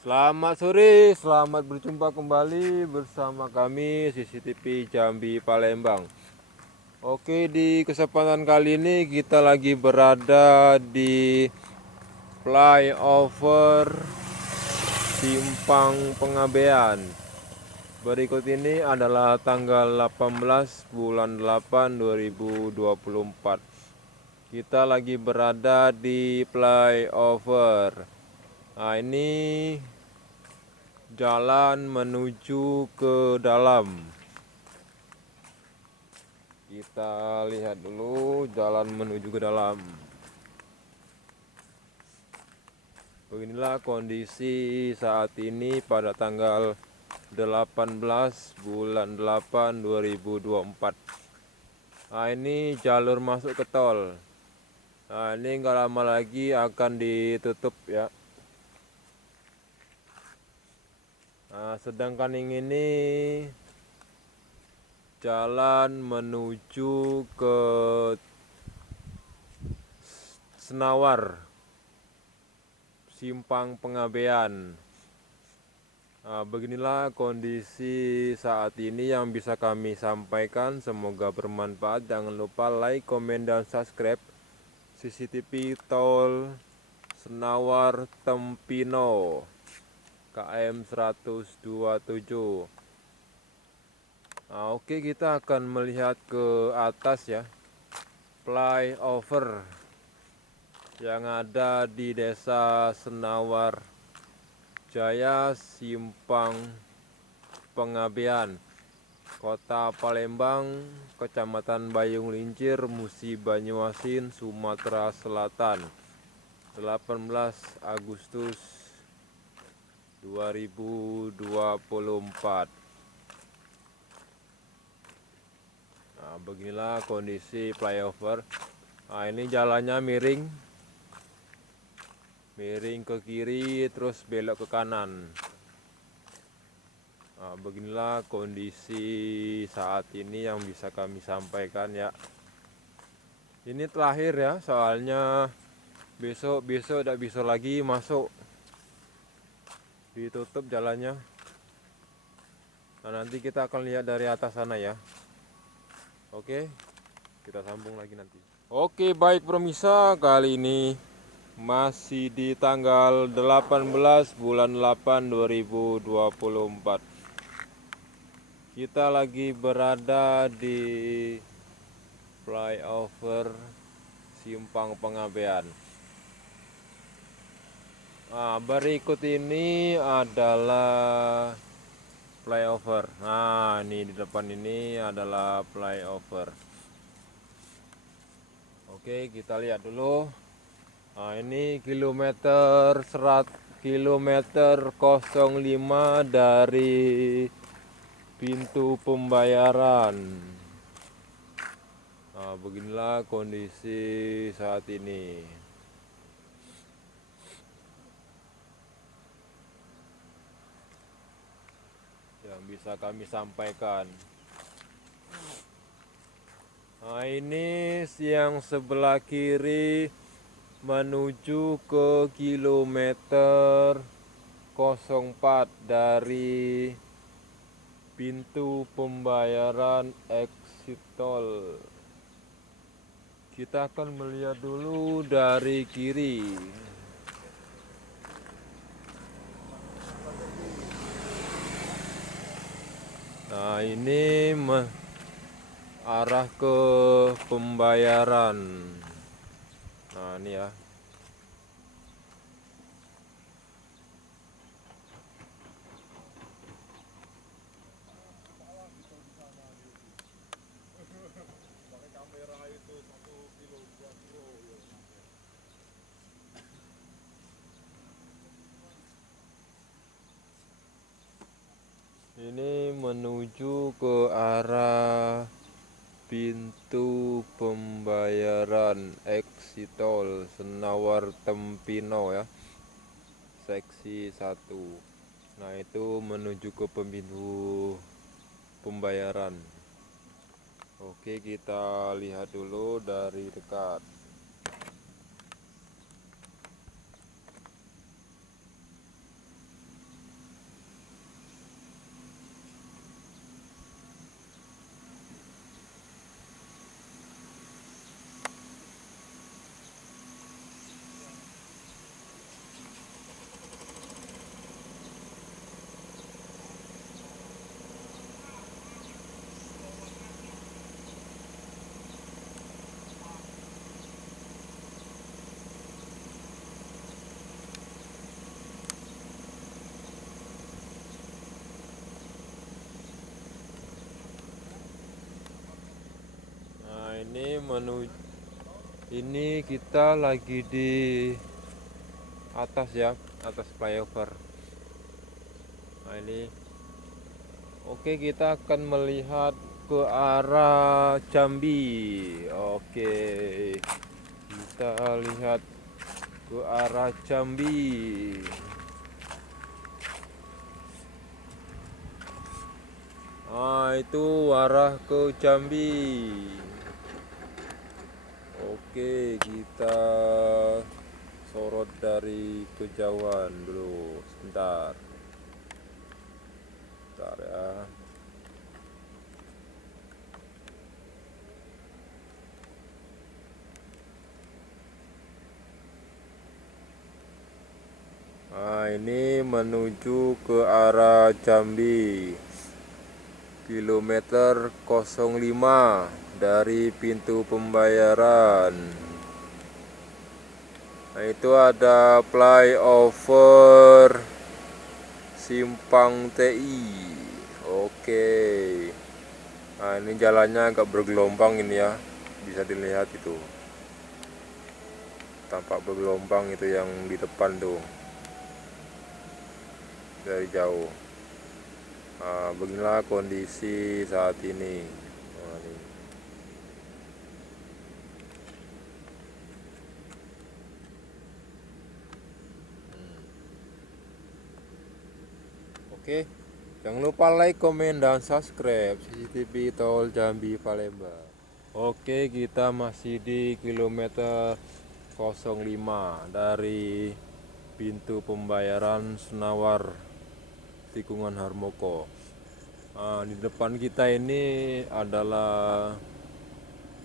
Selamat sore, selamat berjumpa kembali bersama kami CCTV Jambi Palembang. Oke, di kesempatan kali ini kita lagi berada di flyover Simpang Pengabean. Berikut ini adalah tanggal 18 bulan 8 2024. Kita lagi berada di flyover. Nah, ini jalan menuju ke dalam. Kita lihat dulu jalan menuju ke dalam. Beginilah kondisi saat ini pada tanggal 18 bulan 8 2024. Nah, ini jalur masuk ke tol. Nah, ini nggak lama lagi akan ditutup ya. Nah, sedangkan yang ini jalan menuju ke Senawar Simpang Pengabean. Nah, beginilah kondisi saat ini yang bisa kami sampaikan. Semoga bermanfaat. Jangan lupa like, komen, dan subscribe CCTV Tol Senawar Tempino KM 127. Nah, oke, kita akan melihat ke atas ya, flyover yang ada di Desa Senawar Jaya Simpang Pengabean, Kota Palembang, Kecamatan Bayung Lincir, Musi Banyuasin, Sumatera Selatan, 18 Agustus 2024. Nah, beginilah kondisi flyover. Nah, ini jalannya miring ke kiri terus belok ke kanan. Nah, beginilah kondisi saat ini yang bisa kami sampaikan ya. Ini terakhir ya, soalnya besok tidak bisa lagi masuk, ditutup jalannya. Nah, nanti kita akan lihat dari atas sana ya. Oke, kita sambung lagi nanti. Oke, baik pemirsa, kali ini masih di tanggal 18 bulan 8 2024. Kita lagi berada di flyover Simpang Pengabean. Nah, berikut ini adalah flyover. Nah, ini di depan ini adalah flyover. Oke, kita lihat dulu. Nah, ini kilometer 05 dari pintu pembayaran. Nah, beginilah kondisi saat ini. Yang bisa kami sampaikan. Nah, ini yang sebelah kiri menuju ke kilometer 04 dari pintu pembayaran exit tol. Kita akan melihat dulu dari kiri. Nah, ini arah ke pembayaran. Nah, ini ya. Ini menuju ke arah pintu pembayaran exit tol Senawar Tempino ya, seksi 1. Nah, itu menuju ke pintu pembayaran. Oke, kita lihat dulu dari dekat. menuju, ini kita lagi di atas ya, atas flyover. Nah ini, oke, kita akan melihat ke arah Jambi. Oke, kita lihat ke arah Jambi. Nah itu arah ke Jambi. Oke, kita sorot dari kejauhan dulu sebentar. Bentar ya. Nah ini menuju ke arah Jambi, kilometer 05 dari pintu pembayaran. Nah itu ada flyover Simpang TI. Oke. Nah ini jalannya agak bergelombang ini ya, bisa dilihat itu, tampak bergelombang itu yang di depan tuh dari jauh. Nah, beginilah kondisi saat ini. Nah, ini. Oke, jangan lupa like, komen, dan subscribe CCTV Tol Jambi Palembang. Oke, kita masih di kilometer 05 dari pintu pembayaran Senawar Tikungan Harmoko. Nah, di depan kita ini adalah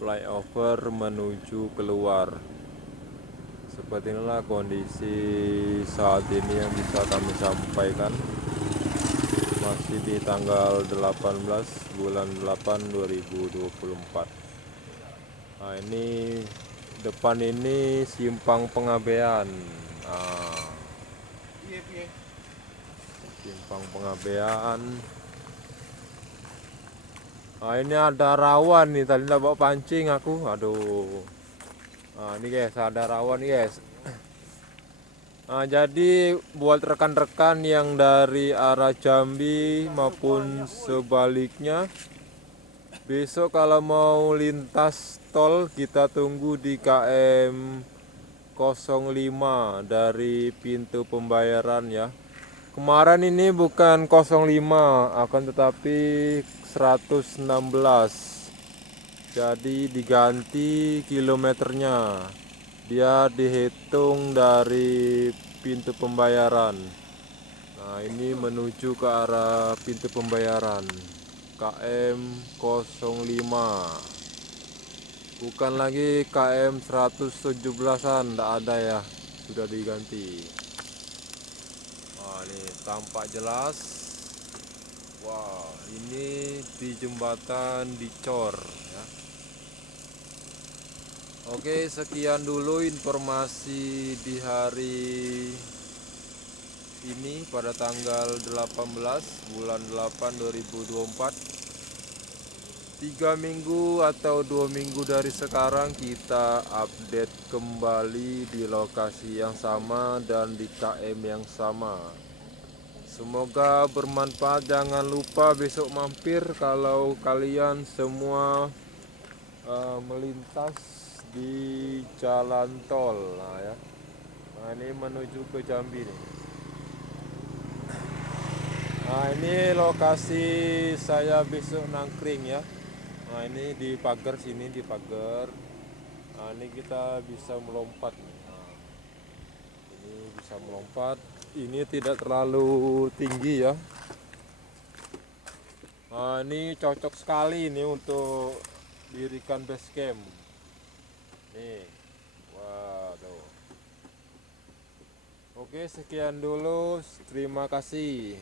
flyover menuju keluar. Seperti inilah kondisi saat ini yang bisa kami sampaikan. Masih di tanggal 18 bulan 8 2024. Nah ini depan ini Simpang Pengabean. Nah, Simpang Pengabean. Nah ini ada rawan nih, tadi nggak bawa pancing aku, aduh. Nah ini guys, ada rawan nih guys. Nah jadi buat rekan-rekan yang dari arah Jambi maupun sebaliknya, besok kalau mau lintas tol kita tunggu di KM 05 dari pintu pembayaran ya. Kemarin ini bukan 05, akan tetapi 116. Jadi diganti kilometernya. Dia dihitung dari pintu pembayaran. Nah, ini menuju ke arah pintu pembayaran KM 05. Bukan lagi KM 117-an, enggak ada ya. Sudah diganti. Wah, ini tampak jelas. Wah, ini di jembatan Dicor ya. Oke, sekian dulu informasi di hari ini pada tanggal 18 bulan 8 2024. 3 minggu atau 2 minggu dari sekarang kita update kembali di lokasi yang sama dan di KM yang sama. Semoga bermanfaat. Jangan lupa besok mampir kalau kalian semua melintas di jalan tol. Nah ya, nah ini menuju ke Jambi nih. Nah ini lokasi saya besok nangkring ya. Nah ini di pagar sini, di pagar. Nah ini kita bisa melompat nih. Nah, ini bisa melompat. Ini tidak terlalu tinggi ya. Nah ini cocok sekali ini untuk dirikan base camp. Nih, wah tuh. Oke, sekian dulu. Terima kasih.